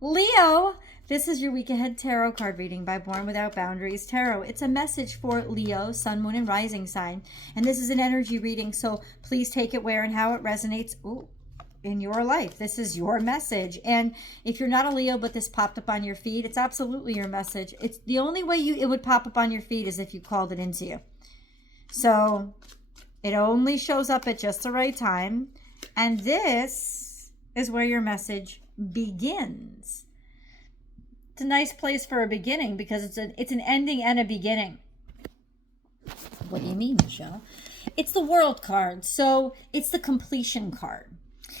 Leo, this is your week ahead tarot card reading by Born Without Boundaries Tarot. It's a message for Leo, sun, moon, and rising sign. And this is an energy reading, so please take it where and how it resonates in your life. This is your message. And if you're not a Leo, but this popped up on your feed, it's absolutely your message. It's the only way it would pop up on your feed is if you called it into you. So it only shows up at just the right time. And this is where your message begins. It's a nice place for a beginning because it's an ending and a beginning. What do you mean, Michelle? It's the World card, so it's the completion card.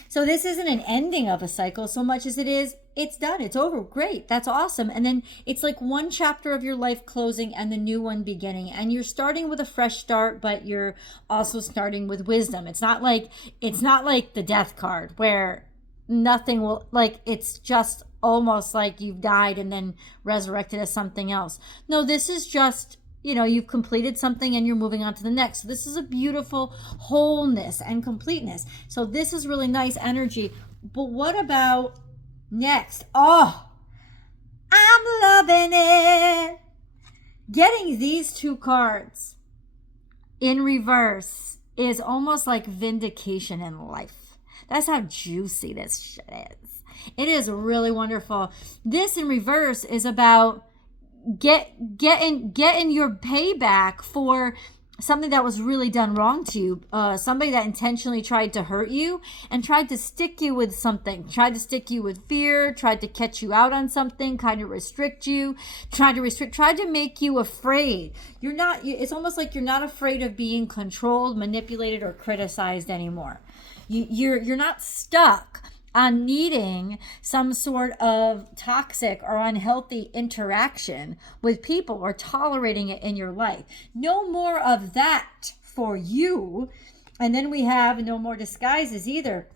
So this isn't an ending of a cycle so much as it is, it's done, it's over, great, that's awesome. And then it's like one chapter of your life closing and the new one beginning. And you're starting with a fresh start, but you're also starting with wisdom. It's not like the death card where nothing will, like, it's just almost like you've died and then resurrected as something else. No, this is just, you've completed something and you're moving on to the next. So this is a beautiful wholeness and completeness. So this is really nice energy. But what about next? Oh, I'm loving it. Getting these two cards in reverse is almost like vindication in life. That's how juicy this shit is. It is really wonderful. This in reverse is about getting your payback for something that was really done wrong to you. Somebody that intentionally tried to hurt you and tried to stick you with something, tried to stick you with fear, tried to catch you out on something, kind of restrict you, tried to make you afraid. It's almost like you're not afraid of being controlled, manipulated, or criticized anymore. You're not stuck on needing some sort of toxic or unhealthy interaction with people or tolerating it in your life. No more of that for you. And then we have no more disguises either.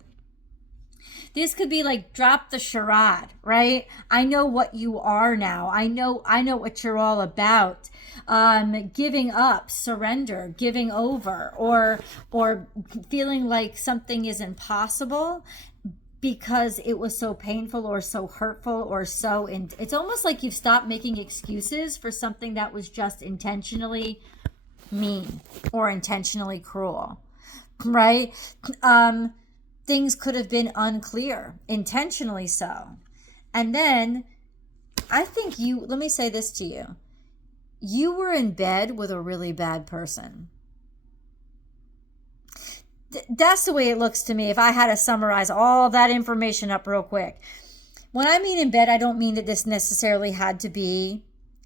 This could be like drop the charade, right? I know what you are now. I know what you're all about. Giving up, surrender, giving over, or feeling like something is impossible because it was so painful or so hurtful or it's almost like you've stopped making excuses for something that was just intentionally mean or intentionally cruel, right? Things could have been unclear, intentionally so. And then I think let me say this to you. You were in bed with a really bad person. That's the way it looks to me if I had to summarize all that information up real quick. When I mean in bed, I don't mean that this necessarily had to be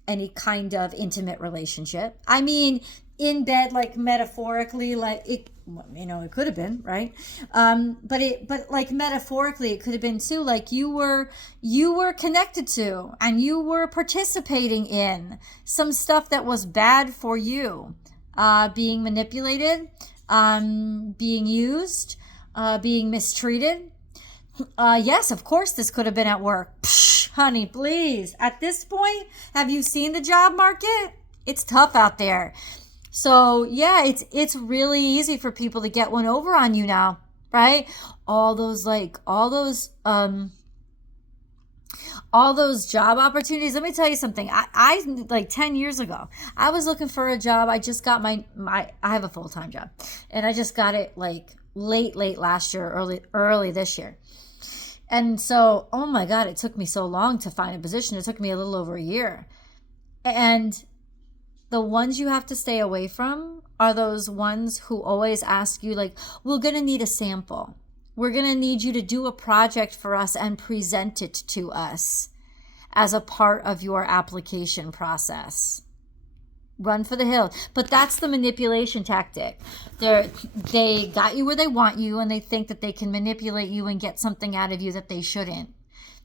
any kind of intimate relationship. I mean in bed, like metaphorically, like it could have been, right? But like metaphorically, it could have been too, like you were connected to and you were participating in some stuff that was bad for you, being manipulated, being used, being mistreated. Yes, of course, this could have been at work. Psh, honey, please. At this point, have you seen the job market? It's tough out there. So yeah, it's really easy for people to get one over on you now, right? All those job opportunities. Let me tell you something. I like 10 years ago, I was looking for a job. I just got I have a full-time job, and I just got it like late last year, early this year. And so, oh my God, it took me so long to find a position. It took me a little over a year. And the ones you have to stay away from are those ones who always ask you, like, we're going to need a sample. We're going to need you to do a project for us and present it to us as a part of your application process. Run for the hill. But that's the manipulation tactic. They got you where they want you, and they think that they can manipulate you and get something out of you that they shouldn't.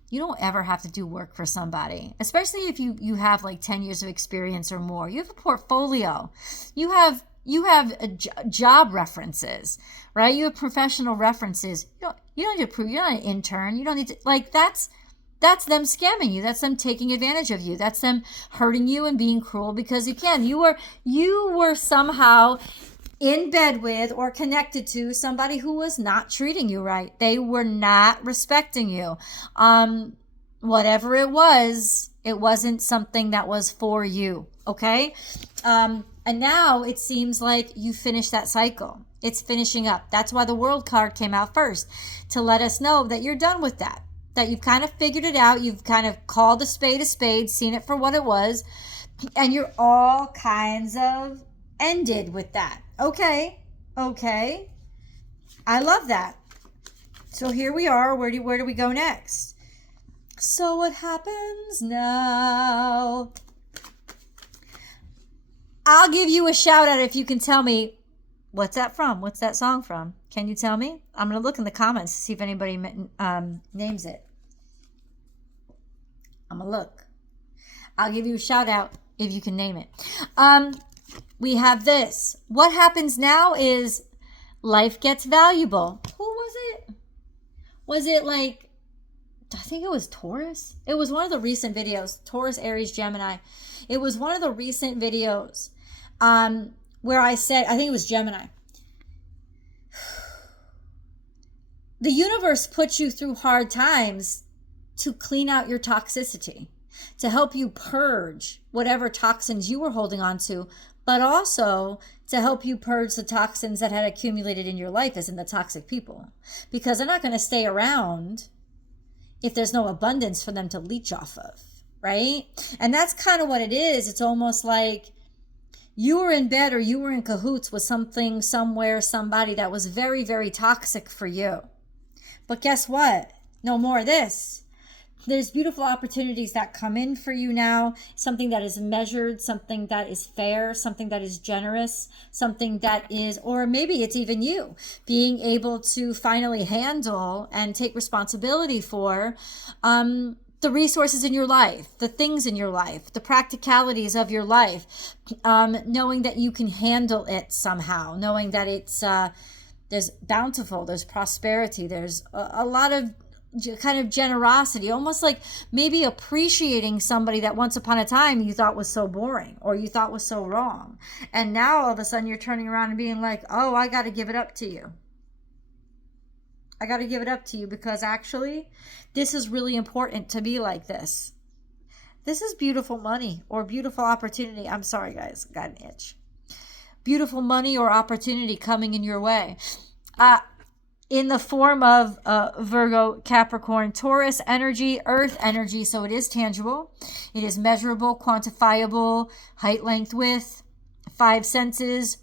You don't ever have to do work for somebody, especially if you have like 10 years of experience or more. You have a portfolio. You have job references, right? You have professional references. You don't need to prove you're not an intern. You don't need to, like, that's them scamming you. That's them taking advantage of you. That's them hurting you and being cruel because you were somehow in bed with or connected to somebody who was not treating you right. They were not respecting you. whatever it wasn't something that was for you. Okay. And now it seems like you finished that cycle. It's finishing up. That's why the World card came out first, to let us know that you're done with that, that you've kind of figured it out. You've kind of called a spade, seen it for what it was, and you're all kinds of ended with that. Okay. I love that. So here we are. Where do we go next? So what happens now? I'll give you a shout out if you can tell me, what's that from? What's that song from? Can you tell me? I'm going to look in the comments to see if anybody names it. I'm going to look. I'll give you a shout out if you can name it. We have this. What happens now is life gets valuable. Who was it? Was it like, I think it was Taurus. It was one of the recent videos. Taurus, Aries, Gemini. It was one of the recent videos where I said, I think it was Gemini. The universe puts you through hard times to clean out your toxicity, to help you purge whatever toxins you were holding on to, but also to help you purge the toxins that had accumulated in your life, as in the toxic people. Because they're not going to stay around if there's no abundance for them to leech off of, right? And that's kind of what it is. It's almost like you were in bed or you were in cahoots with something, somewhere, somebody that was very, very toxic for you. But guess what? No more of this. There's beautiful opportunities that come in for you now, something that is measured, something that is fair, something that is generous, something that is, or maybe it's even you being able to finally handle and take responsibility for the resources in your life, the things in your life, the practicalities of your life, knowing that you can handle it somehow, knowing that it's there's bountiful, there's prosperity, there's a lot of kind of generosity, almost like maybe appreciating somebody that once upon a time you thought was so boring or you thought was so wrong. And now all of a sudden you're turning around and being like, oh, I got to give it up to you. I got to give it up to you because actually this is really important to be like this. This is beautiful money or beautiful opportunity. I'm sorry, guys, got an itch. Beautiful money or opportunity coming in your way. In the form of Virgo, Capricorn, Taurus energy, Earth energy. So it is tangible. It is measurable, quantifiable, height, length, width, 5 senses.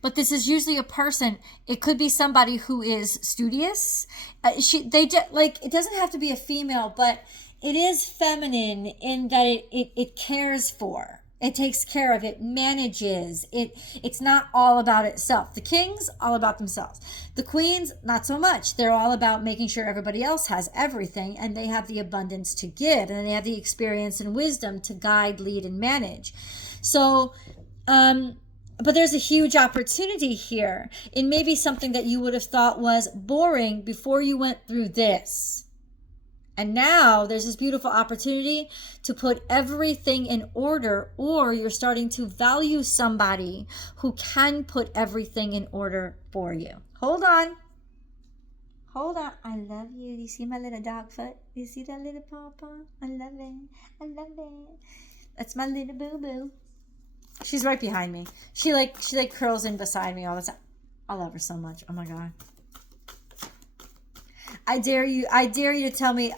But this is usually a person. It could be somebody who is studious. It doesn't have to be a female, but it is feminine in that it cares for. It takes care of, it manages, it's not all about itself. The kings, all about themselves. The queens, not so much. They're all about making sure everybody else has everything and they have the abundance to give and they have the experience and wisdom to guide, lead, and manage. So, but there's a huge opportunity here in maybe something that you would have thought was boring before you went through this. And now there's this beautiful opportunity to put everything in order, or you're starting to value somebody who can put everything in order for you. Hold on. I love you. You see my little dog foot? You see that little paw? I love it. That's my little boo-boo. She's right behind me. She curls in beside me all the time. I love her so much. Oh my God. I dare you to tell me,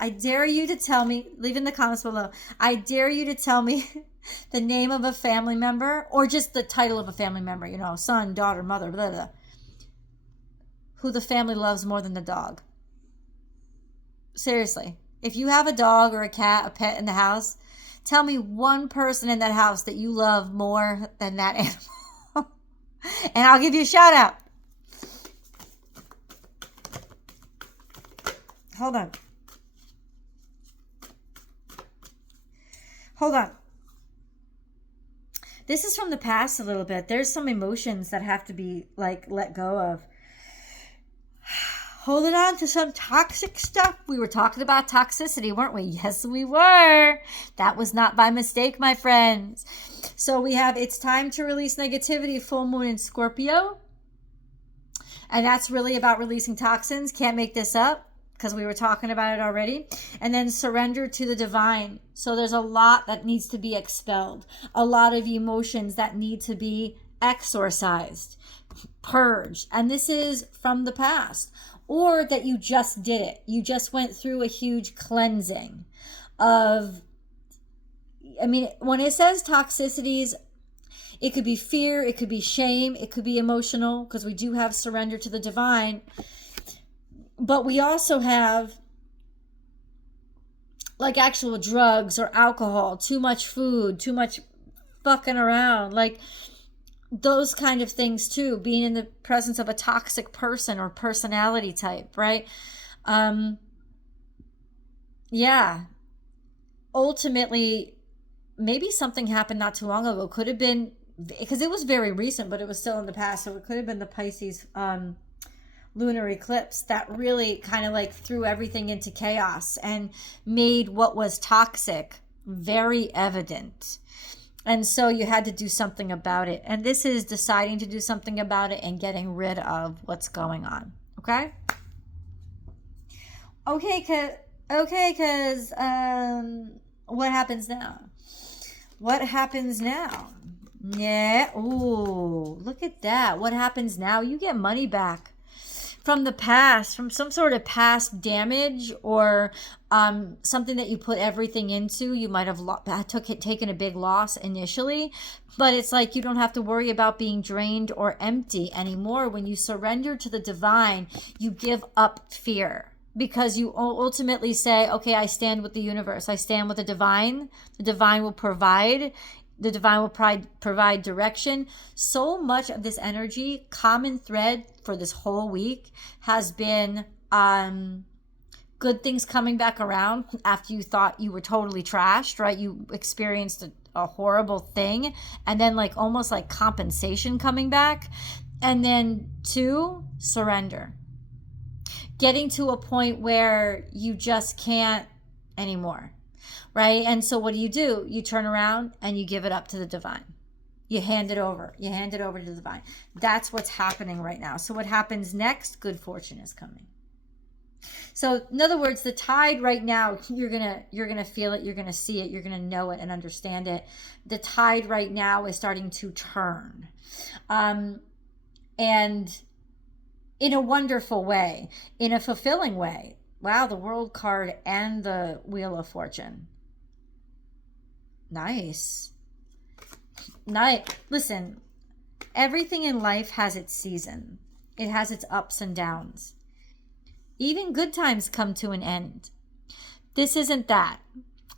leave in the comments below. I dare you to tell me the name of a family member or just the title of a family member, son, daughter, mother, blah, blah, who the family loves more than the dog. Seriously. If you have a dog or a cat, a pet in the house, tell me one person in that house that you love more than that animal. And I'll give you a shout out. Hold on. This is from the past a little bit. There's some emotions that have to be let go of. Holding on to some toxic stuff. We were talking about toxicity, weren't we? Yes, we were. That was not by mistake, my friends. So we have, it's time to release negativity, full moon in Scorpio. And that's really about releasing toxins. Can't make this up. because we were talking about it already. And then surrender to the divine. So there's a lot that needs to be expelled, a lot of emotions that need to be exorcised, purged. And this is from the past, or that you just did it. You just went through a huge cleansing of, I mean, when it says toxicities, it could be fear, it could be shame, it could be emotional, because we do have surrender to the divine. But we also have like actual drugs or alcohol, too much food, too much fucking around, like those kind of things too, being in the presence of a toxic person or personality type, right? Yeah. Ultimately, maybe something happened not too long ago. Could have been, because it was very recent, but it was still in the past. So it could have been the Pisces lunar eclipse that really kind of like threw everything into chaos and made what was toxic very evident. And so you had to do something about it. And this is deciding to do something about it and getting rid of what's going on. Okay? Because what happens now? What happens now? Yeah. Ooh, look at that. What happens now? You get money back from the past, from some sort of past damage, or something that you put everything into. You might have taken a big loss initially, but it's like you don't have to worry about being drained or empty anymore. When you surrender to the divine, you give up fear, because you ultimately say, okay, I stand with the universe. I stand with the divine. The divine will provide. The divine will provide direction. So much of this energy, common thread for this whole week, has been good things coming back around after you thought you were totally trashed, right? You experienced a horrible thing, and then like almost like compensation coming back. And then 2, surrender. Getting to a point where you just can't anymore. Right? And so what do? You turn around and you give it up to the divine. You hand it over. You hand it over to the divine. That's what's happening right now. So what happens next? Good fortune is coming. So in other words, the tide right now, you're gonna feel it, you're gonna see it, you're gonna know it and understand it. The tide right now is starting to turn. And in a wonderful way, in a fulfilling way. Wow, the World card and the Wheel of Fortune. Nice. Listen, everything in life has its season. It has its ups and downs. Even good times come to an end. This isn't that.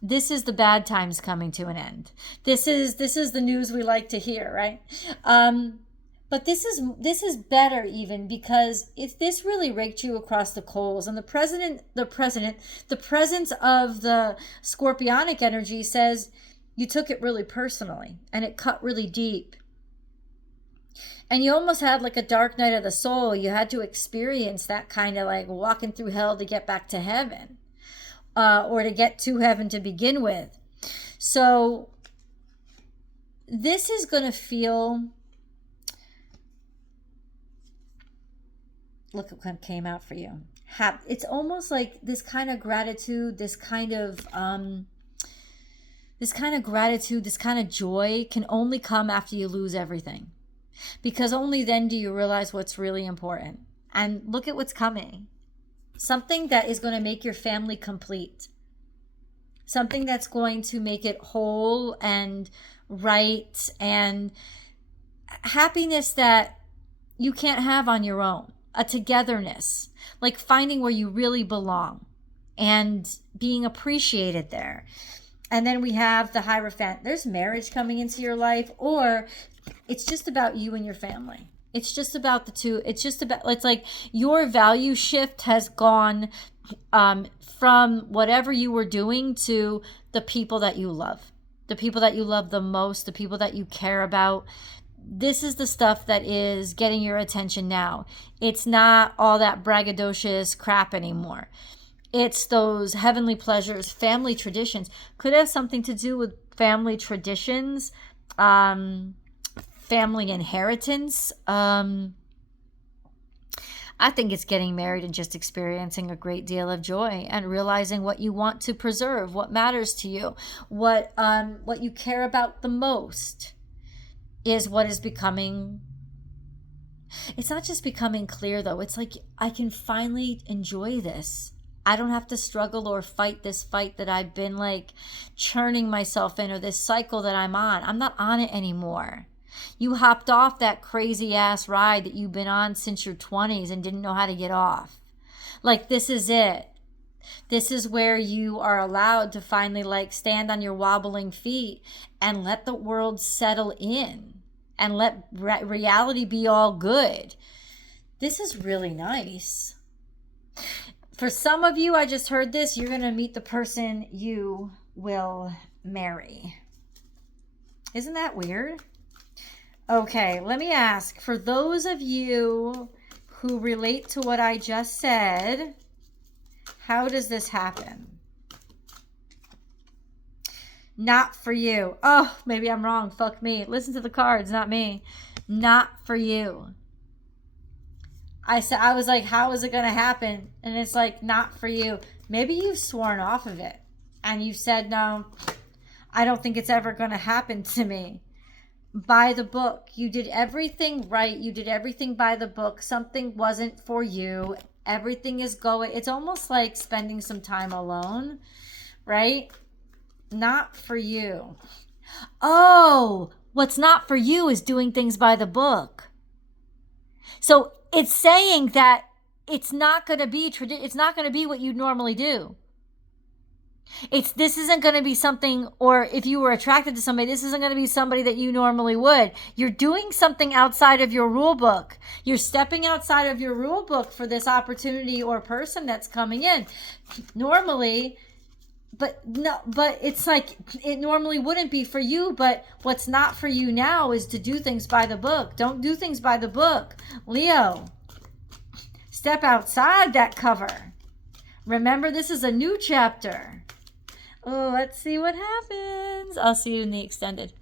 This is the bad times coming to an end. This is the news we like to hear, right? But this is better even, because if this really raked you across the coals, and the presence of the scorpionic energy says you took it really personally and it cut really deep. And you almost had like a dark night of the soul. You had to experience that kind of like walking through hell to get back to heaven, or to get to heaven to begin with. So this is going to feel, look at what came out for you. It's almost like this kind of gratitude, this kind of joy can only come after you lose everything. Because only then do you realize what's really important. And look at what's coming. Something that is going to make your family complete. Something that's going to make it whole and right, and happiness that you can't have on your own. A togetherness, like finding where you really belong and being appreciated there. And then we have the Hierophant. There's marriage coming into your life, or it's just about you and your family. It's just about the two. It's like your value shift has gone from whatever you were doing to the people that you love. The people that you love the most, the people that you care about. This is the stuff that is getting your attention now. It's not all that braggadocious crap anymore. It's those heavenly pleasures, family traditions. Could have something to do with family traditions, family inheritance. I think it's getting married and just experiencing a great deal of joy and realizing what you want to preserve, what matters to you, what you care about the most is what is becoming. It's not just becoming clear though. It's like I can finally enjoy this. I don't have to struggle or fight this fight that I've been like churning myself in, or this cycle that I'm on. I'm not on it anymore. You hopped off that crazy ass ride that you've been on since your 20s and didn't know how to get off. Like, this is it. This is where you are allowed to finally like stand on your wobbling feet and let the world settle in and let reality be all good. This is really nice. For some of you, I just heard this, you're going to meet the person you will marry. Isn't that weird? Okay, let me ask, for those of you who relate to what I just said, how does this happen? Not for you. Oh, maybe I'm wrong. Fuck me. Listen to the cards, not me. Not for you. I was like, how is it going to happen? And it's like, not for you. Maybe you've sworn off of it and you've said, no, I don't think it's ever going to happen to me. By the book. You did everything right. You did everything by the book. Something wasn't for you. Everything is going. It's almost like spending some time alone, right? Not for you. Oh, what's not for you is doing things by the book. So it's saying that it's not going to be it's not going to be what you normally do. This isn't going to be something, or if you were attracted to somebody, this isn't going to be somebody that you normally would. You're doing something outside of your rule book. You're stepping outside of your rule book for this opportunity or person that's coming in. Normally, but it's like it normally wouldn't be for you, but what's not for you now is to do things by the book. Don't do things by the book. Leo, step outside that cover. Remember, this is a new chapter. Oh, let's see what happens. I'll see you in the extended.